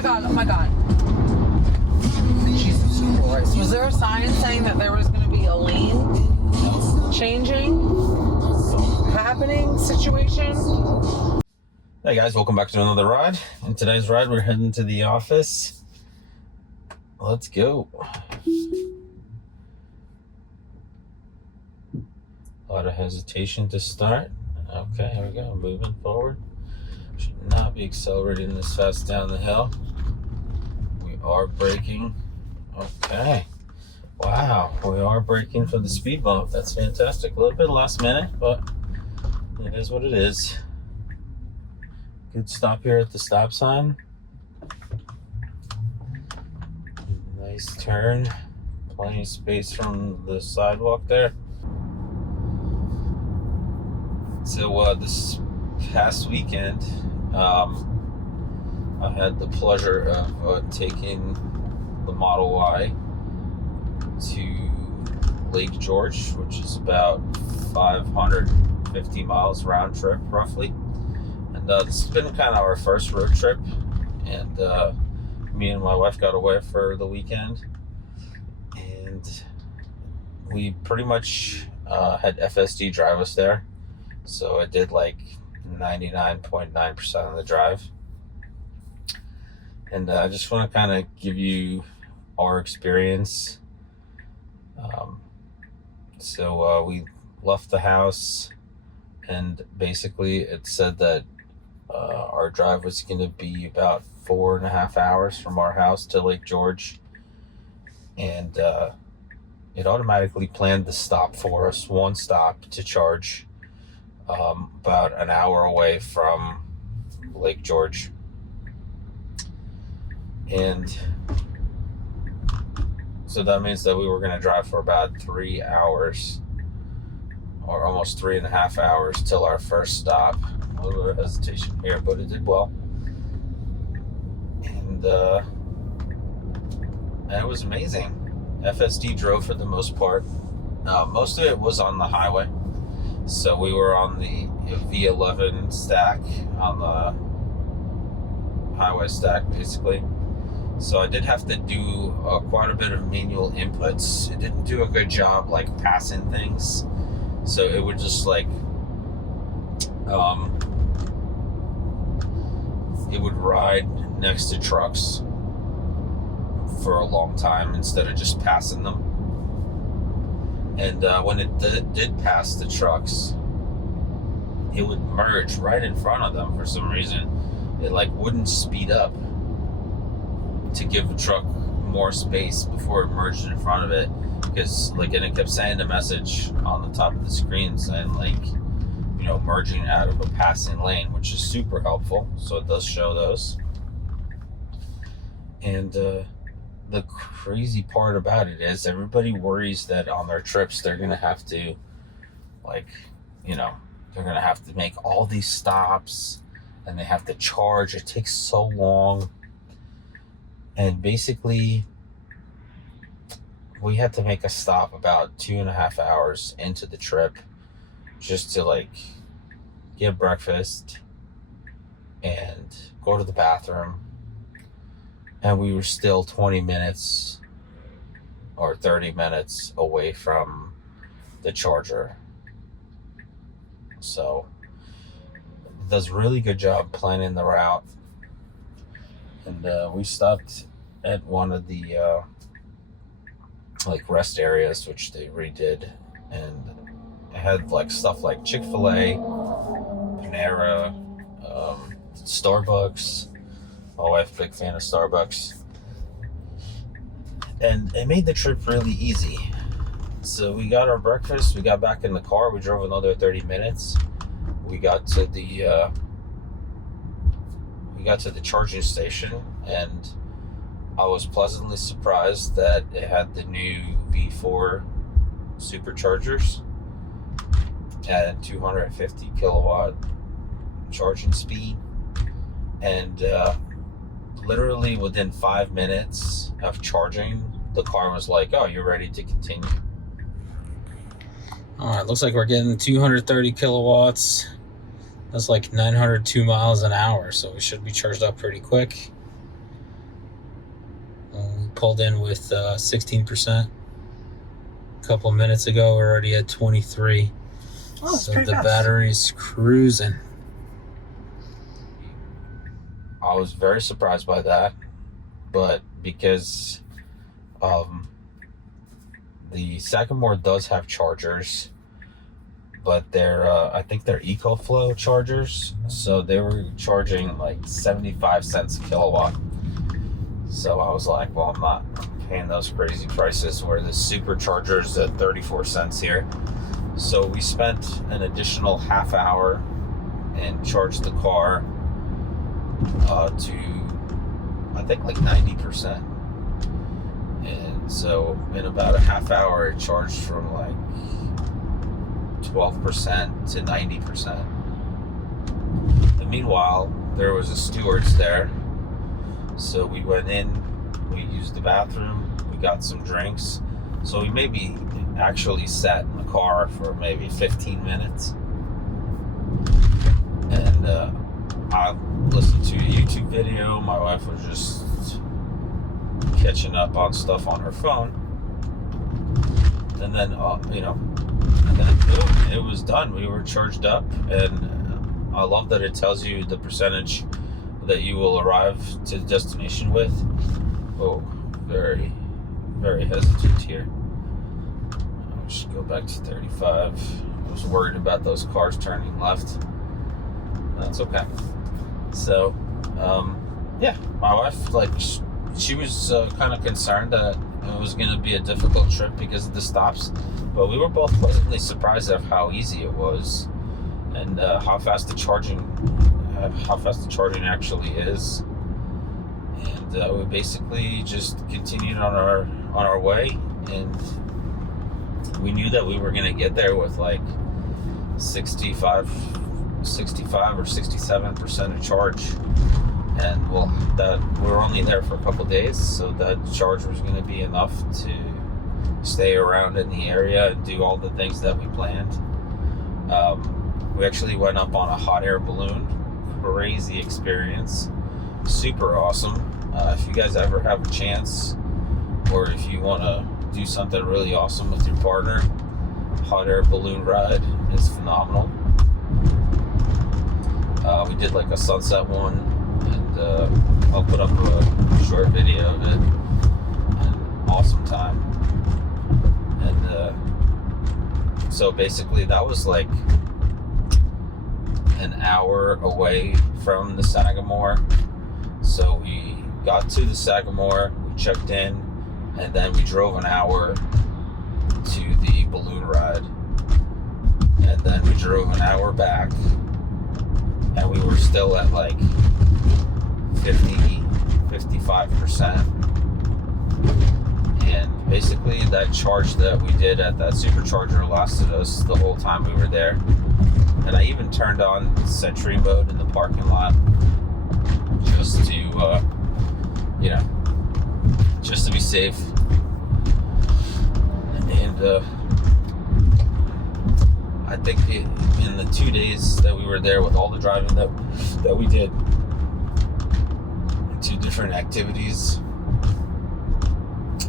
my god, oh my god. Jesus Christ. Was there a sign saying that there was going to be a lane changing, happening situation? Hey guys, welcome back to another ride. In today's ride, we're heading to the office. Let's go. A lot of hesitation to start. Okay, here we go, moving forward. Should not be accelerating this fast down the hill. We are braking. Okay. Wow, we are braking for the speed bump. That's fantastic. A little bit last minute, but it is what it is. Good stop here at the stop sign. Nice turn. Plenty of space from the sidewalk there. So this past weekend, I had the pleasure of taking the Model Y to Lake George, which is about 550 miles round trip, roughly. And this has been kind of our first road trip. And me and my wife got away for the weekend. And we pretty much had FSD drive us there. So I did like 99.9% of the drive. And I just want to kind of give you our experience. So we left the house, and basically it said that our drive was going to be about 4.5 hours from our house to Lake George. And it automatically planned the stop for us, one stop to charge. About an hour away from Lake George. And so that means that we were going to drive for about 3 hours, or almost 3.5 hours, till our first stop. A little bit of hesitation here, but it did well. And it was amazing. FSD drove for the most part. Most of it was on the highway. So we were on the V11 stack, on the highway stack, basically. So I did have to do quite a bit of manual inputs. It didn't do a good job, like, passing things. So it would just, like, it would ride next to trucks for a long time instead of just passing them. And when it did pass the trucks, it would merge right in front of them for some reason. It like wouldn't speed up to give the truck more space before it merged in front of it, because like, and it kept saying the message on the top of the screen saying, like, you know, merging out of a passing lane, which is super helpful. So it does show those. And the crazy part about it is everybody worries that on their trips they're gonna have to, like, you know, they're gonna have to make all these stops and they have to charge. It takes so long. And basically we had to make a stop about 2.5 hours into the trip just to, like, get breakfast and go to the bathroom. And we were still 20 minutes or 30 minutes away from the charger. So it does a really good job planning the route. And we stopped at one of the like rest areas, which they redid. And it had like stuff like Chick-fil-A, Panera, Starbucks. My wife's a big fan of Starbucks. And it made the trip really easy. So we got our breakfast, we got back in the car, we drove another 30 minutes. We got to the charging station, and I was pleasantly surprised that it had the new V4 Superchargers at 250 kilowatt charging speed. And literally within 5 minutes of charging, the car was like, oh, you're ready to continue. All right, looks like we're getting 230 kilowatts. That's like 902 miles an hour, so we should be charged up pretty quick. pulled in with 16%. A couple minutes ago, we're already at 23. Oh, it's So pretty the fast. battery's cruising. I was very surprised by that, but because the Sagamore does have chargers, but they're I think they're EcoFlow chargers, so they were charging like 75 cents a kilowatt. So I was like, well, I'm not paying those crazy prices where the Supercharger's at 34 cents here. So we spent an additional half hour and charged the car to, I think, like 90%. And so in about a half hour, it charged from like 12% to 90%. And meanwhile, there was a stewards there. So we went in, we used the bathroom, we got some drinks. So we maybe actually sat in the car for maybe 15 minutes. And I listened to a YouTube video. My wife was just catching up on stuff on her phone. And then, and then boom, it was done. We were charged up. And I love that it tells you the percentage that you will arrive to the destination with. Oh, very, very hesitant here. I'll just go back to 35. I was worried about those cars turning left. That's okay. So, yeah, my wife, like, she was kind of concerned that it was going to be a difficult trip because of the stops, but we were both pleasantly surprised at how easy it was and how fast the charging actually is. And we basically just continued on our way, and we knew that we were going to get there with like 65 or 67% of charge, and well, that we're only there for a couple days, so that charge was going to be enough to stay around in the area and do all the things that we planned. We actually went up on a hot air balloon. Crazy experience, super awesome. If you guys ever have a chance, or if you want to do something really awesome with your partner, hot air balloon ride is phenomenal. We did like a sunset one, and I'll put up a short video of it. An awesome time. And so basically that was like an hour away from the Sagamore. So we got to the Sagamore, we checked in, and then we drove an hour to the balloon ride, and then we drove an hour back, and we were still at like 55%. And basically that charge that we did at that Supercharger lasted us the whole time we were there. And I even turned on Sentry mode in the parking lot just to, just to be safe. And I think in the 2 days that we were there with all the driving that we did, 2 different activities,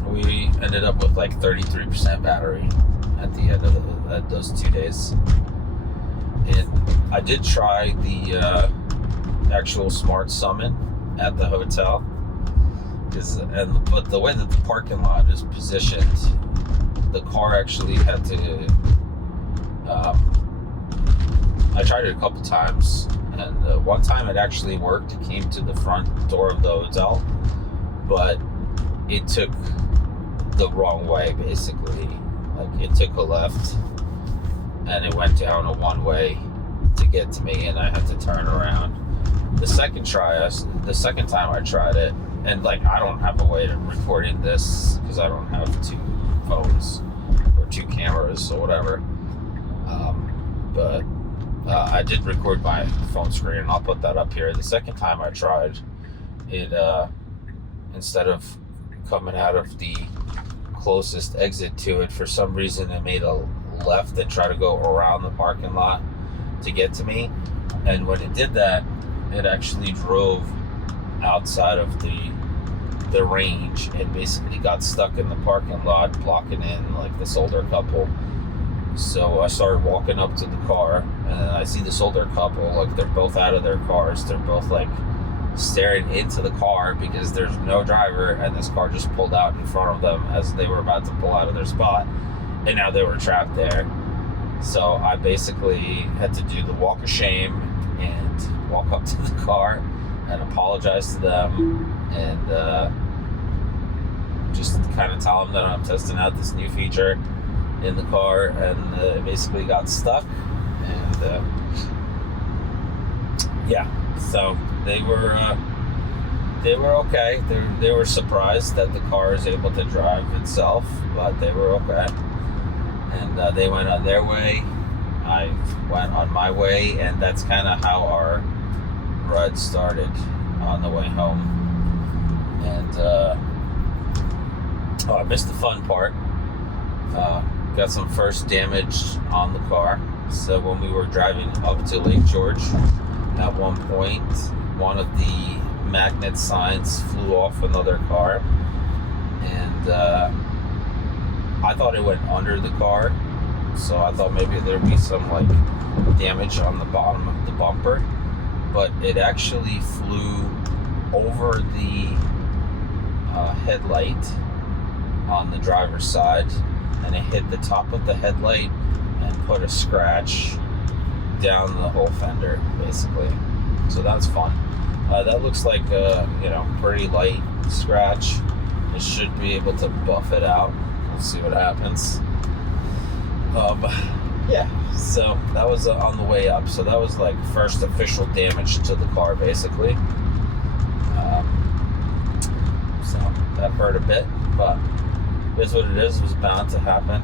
we ended up with like 33% battery at the end of those 2 days. And I did try the actual smart summon at the hotel, but the way that the parking lot is positioned, the car actually had to. I tried it a couple times, and one time it actually worked. It came to the front door of the hotel, but it took the wrong way, basically. Like, it took a left, and it went down a one-way to get to me, and I had to turn around. The second time I tried it, and like, I don't have a way of recording this because I don't have 2 phones or 2 cameras or whatever. But I did record my phone screen, and I'll put that up here. The second time I tried it, instead of coming out of the closest exit to it, for some reason it made a left and try to go around the parking lot to get to me. And when it did that, it actually drove outside of the the range and basically got stuck in the parking lot blocking in like this older couple. So I started walking up to the car, and I see this older couple, like they're both out of their cars. They're both like staring into the car because there's no driver, and this car just pulled out in front of them as they were about to pull out of their spot, and now they were trapped there. So I basically had to do the walk of shame and walk up to the car and apologize to them, and just kind of tell them that I'm testing out this new feature in the car, and it basically got stuck, and yeah, so they were okay. They were surprised that the car is able to drive itself, but they were okay, and they went on their way. I went on my way, and that's kind of how our ride started on the way home. And I missed the fun part. Got some first damage on the car. So when we were driving up to Lake George, at one point, one of the magnet signs flew off another car, and I thought it went under the car, so I thought maybe there'd be some like damage on the bottom of the bumper, but it actually flew over the headlight on the driver's side, and it hit the top of the headlight and put a scratch down the whole fender, basically. So that's fun. That looks like a pretty light scratch. It should be able to buff it out. We'll see what happens. Yeah, so that was on the way up. So that was like first official damage to the car, basically. So that hurt a bit, but it is what it is. It was bound to happen.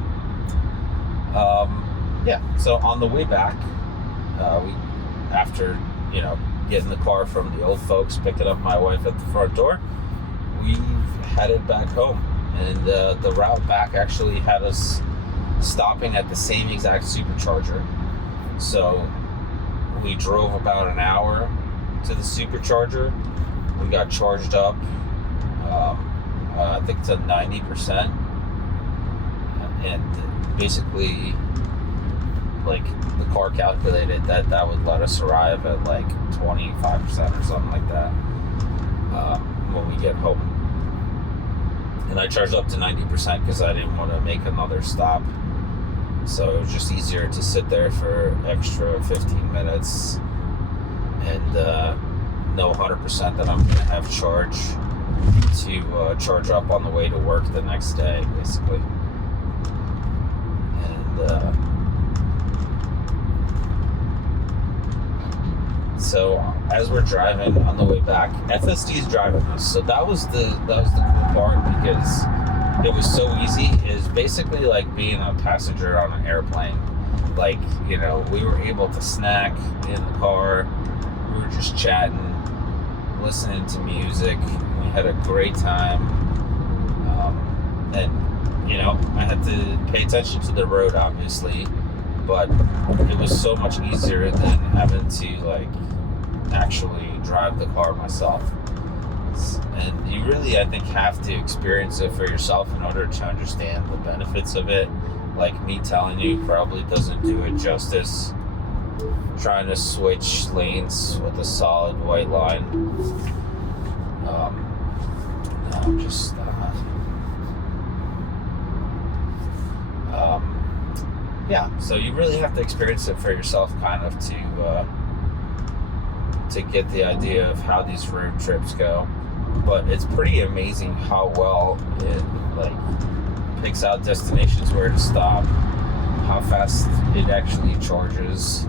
Yeah, so on the way back, after getting the car from the old folks, picking up my wife at the front door, we headed back home, and the route back actually had us stopping at the same exact Supercharger. So we drove about an hour to the Supercharger. We got charged up, I think to 90%, and basically, like, the car calculated that would let us arrive at like 25% or something like that when we get home. And I charged up to 90% because I didn't want to make another stop. So it was just easier to sit there for extra 15 minutes and know 100% that I'm going to have charge to charge up on the way to work the next day, basically. And so as we're driving on the way back, FSD is driving us. So that was the cool part, because it was so easy. It was basically like being a passenger on an airplane. Like, we were able to snack in the car. We were just chatting, listening to music. We had a great time. And I had to pay attention to the road, obviously, but it was so much easier than having to actually drive the car myself. And you really, I think, have to experience it for yourself in order to understand the benefits of it. Like me telling you probably doesn't do it justice. Trying to switch lanes with a solid white line. Yeah, so you really have to experience it for yourself, kind of, to get the idea of how these road trips go. But it's pretty amazing how well it picks out destinations where to stop, how fast it actually charges,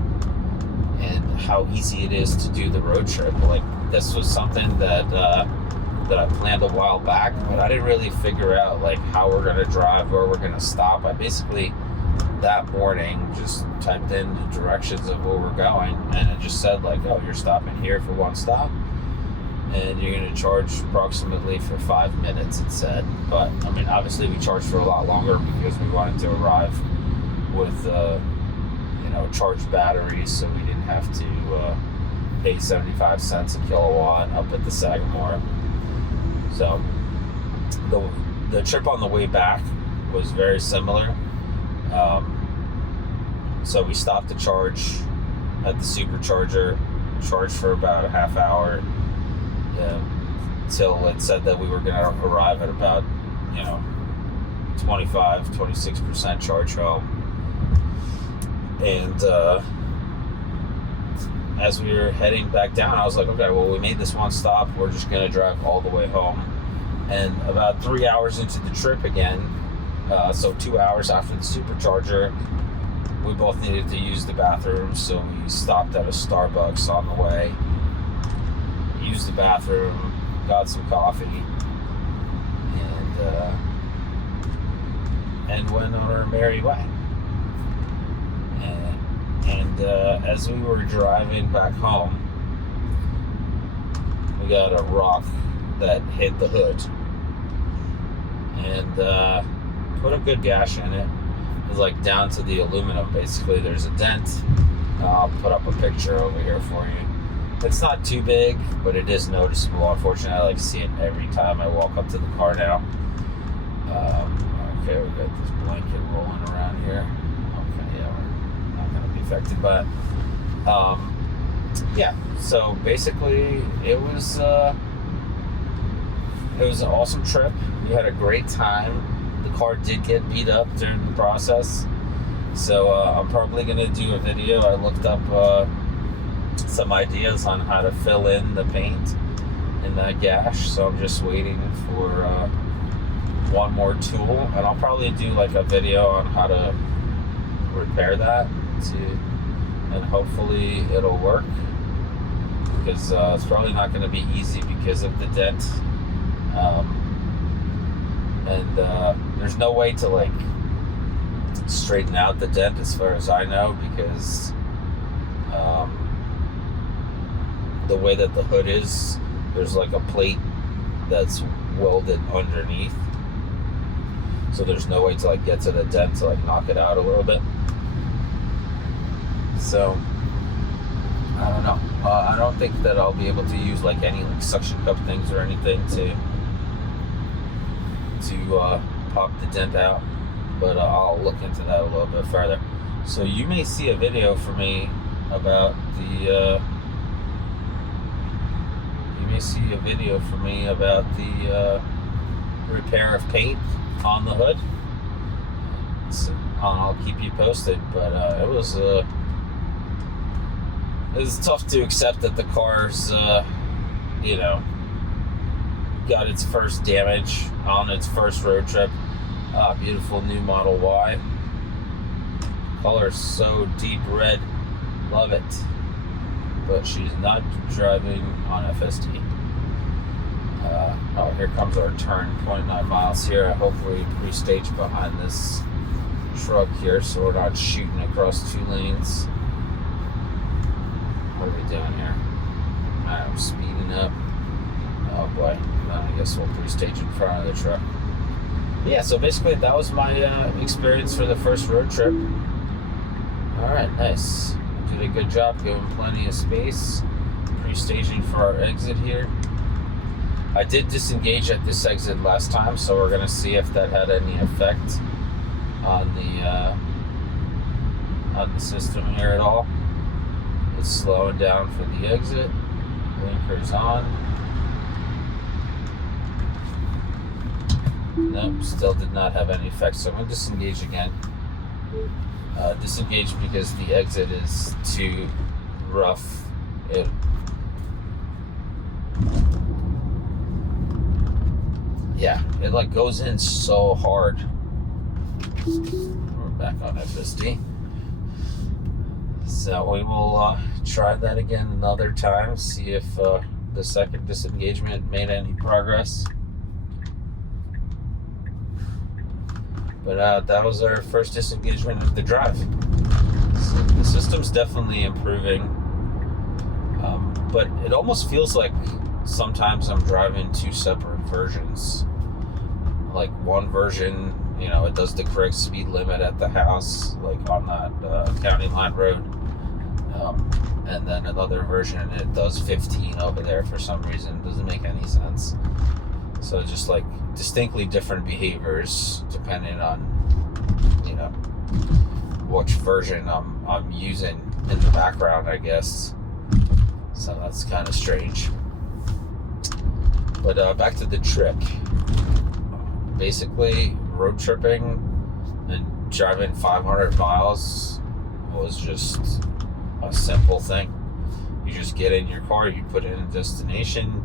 and how easy it is to do the road trip. Like, this was something that I planned a while back, but I didn't really figure out how we're gonna drive, where we're gonna stop. I basically that morning just typed in the directions of where we're going, and it just said oh, you're stopping here for one stop, and you're going to charge approximately for 5 minutes, it said. But I mean, obviously we charged for a lot longer because we wanted to arrive with charged batteries, so we didn't have to pay 75 cents a kilowatt up at the Sagamore. So the trip on the way back was very similar. So we stopped to charge at the Supercharger, charged for about a half hour, till it said that we were going to arrive at about 26% charge home. And as we were heading back down, I was like, okay, well, we made this one stop, we're just going to drive all the way home. And about 3 hours into the trip again, so 2 hours after the Supercharger, we both needed to use the bathroom, so we stopped at a Starbucks on the way, used the bathroom, got some coffee, and went on our merry way. And as we were driving back home, we got a rock that hit the hood and put a good gash in it. It was like down to the aluminum, basically. There's a dent. I'll put up a picture over here for you. It's not too big, but it is noticeable. Unfortunately, I see it every time I walk up to the car now. Okay, we got this blanket rolling around here. Okay, yeah, we're not going to be affected by it. Yeah, so basically it was an awesome trip. We had a great time. The car did get beat up during the process, so I'm probably going to do a video. I looked up some ideas on how to fill in the paint in that gash, so I'm just waiting for one more tool, and I'll probably do like a video on how to repair that and hopefully it'll work, because it's probably not going to be easy because of the dent, and there's no way to like straighten out the dent as far as I know, because the way that the hood is, there's like a plate that's welded underneath, so there's no way to like get to the dent to like knock it out a little bit. So I don't know. I don't think that I'll be able to use like any like suction cup things or anything to pop the dent out, but I'll look into that a little bit further. So you may see a video for me about the repair of paint on the hood. So I'll keep you posted, but it was tough to accept that the car's got its first damage on its first road trip. Beautiful new Model Y. Color so deep red, love it. But she's not driving on FSD. Here comes our turn, 29 miles here. Hopefully pre-stage behind this truck here, so we're not shooting across two lanes. What are we doing here? I'm speeding up. Oh boy, I guess we'll pre-stage in front of the truck. Yeah, so basically that was my experience for the first road trip. Alright, nice. Did a good job, giving plenty of space. Pre-staging for our exit here. I did disengage at this exit last time, so we're going to see if that had any effect on the system here at all. It's slowing down for the exit. Blinkers on. Nope, still did not have any effect, so I'm going to disengage again. Disengage because the exit is too rough. It like goes in so hard. We're back on FSD. So we will try that again another time, see if the second disengagement made any progress. But that was our first disengagement of the drive. So the system's definitely improving. But it almost feels like sometimes I'm driving two separate versions. Like one version, it does the correct speed limit at the house, like on that county line road. And then another version, it does 15 over there for some reason. It doesn't make any sense. So just like distinctly different behaviors depending on, you know, which version I'm using in the background, I guess. So that's kind of strange. But back to the trick. Basically, road tripping and driving 500 miles was just a simple thing. You just get in your car, you put in a destination,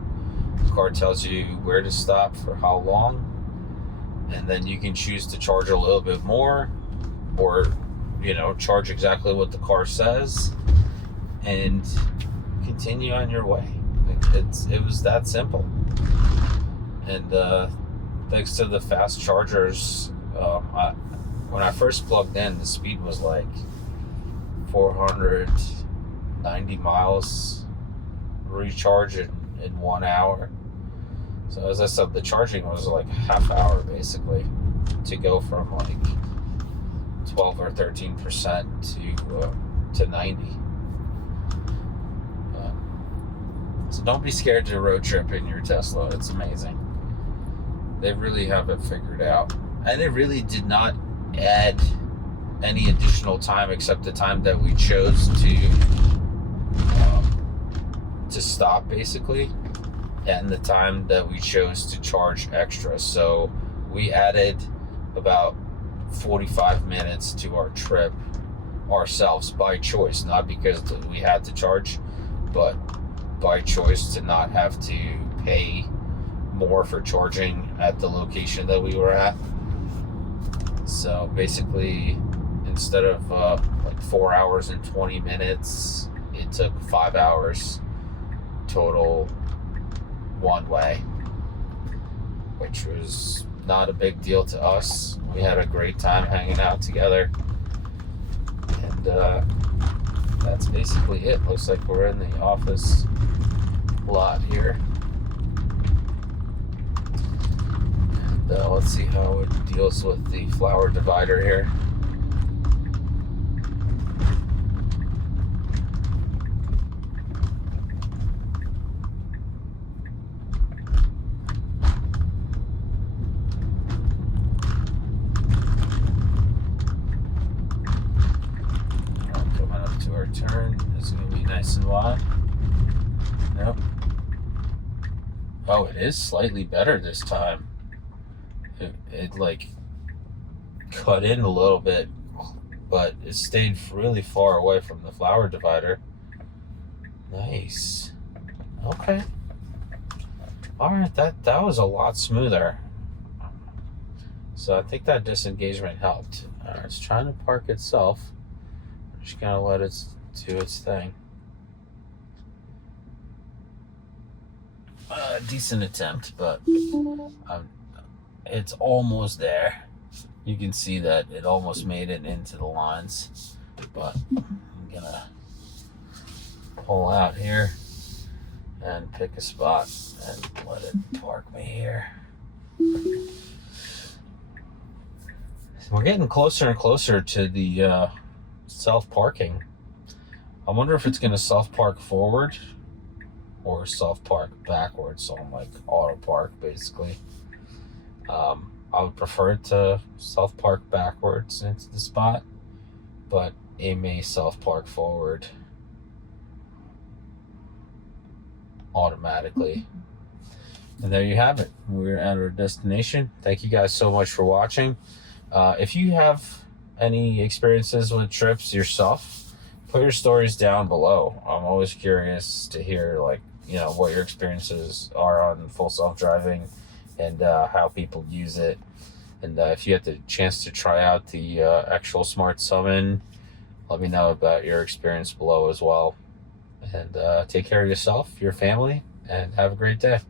the car tells you where to stop for how long, and then you can choose to charge a little bit more or, you know, charge exactly what the car says and continue on your way. It was that simple. And thanks to the fast chargers, when I first plugged in, the speed was like 490 miles recharge in 1 hour. So as I said, the charging was like a half hour basically to go from like 12 or 13% to 90. So don't be scared to road trip in your Tesla. It's amazing. They really have it figured out. And it really did not add any additional time except the time that we chose to stop basically, and the time that we chose to charge extra. So we added about 45 minutes to our trip ourselves by choice, not because we had to charge, but by choice to not have to pay more for charging at the location that we were at. So basically, instead of like 4 hours and 20 minutes, it took 5 hours total one way, which was not a big deal to us. We had a great time hanging out together, and that's basically it. Looks like we're in the office lot here. And let's see how it deals with the flower divider here. Coming up to our turn, it's going to be nice and wide. Nope. Oh, it is slightly better this time. It like cut in a little bit, but it stayed really far away from the flower divider. Nice. Okay. All right, that was a lot smoother. So I think that disengagement helped. It's trying to park itself. I'm just gonna let it do its thing. Decent attempt, but it's almost there. You can see that it almost made it into the lines, but I'm gonna pull out here and pick a spot and let it park me here. We're getting closer and closer to the self-parking. I wonder if it's gonna self-park forward or self-park backwards, so I'm like auto park basically. I would prefer it to self-park backwards into the spot, but it may self-park forward automatically. And there you have it. We're at our destination. Thank you guys so much for watching. If you have any experiences with trips yourself, put your stories down below. I'm always curious to hear, like, you know, what your experiences are on full self-driving and how people use it. And if you had the chance to try out the actual Smart Summon, let me know about your experience below as well. And take care of yourself, your family, and have a great day.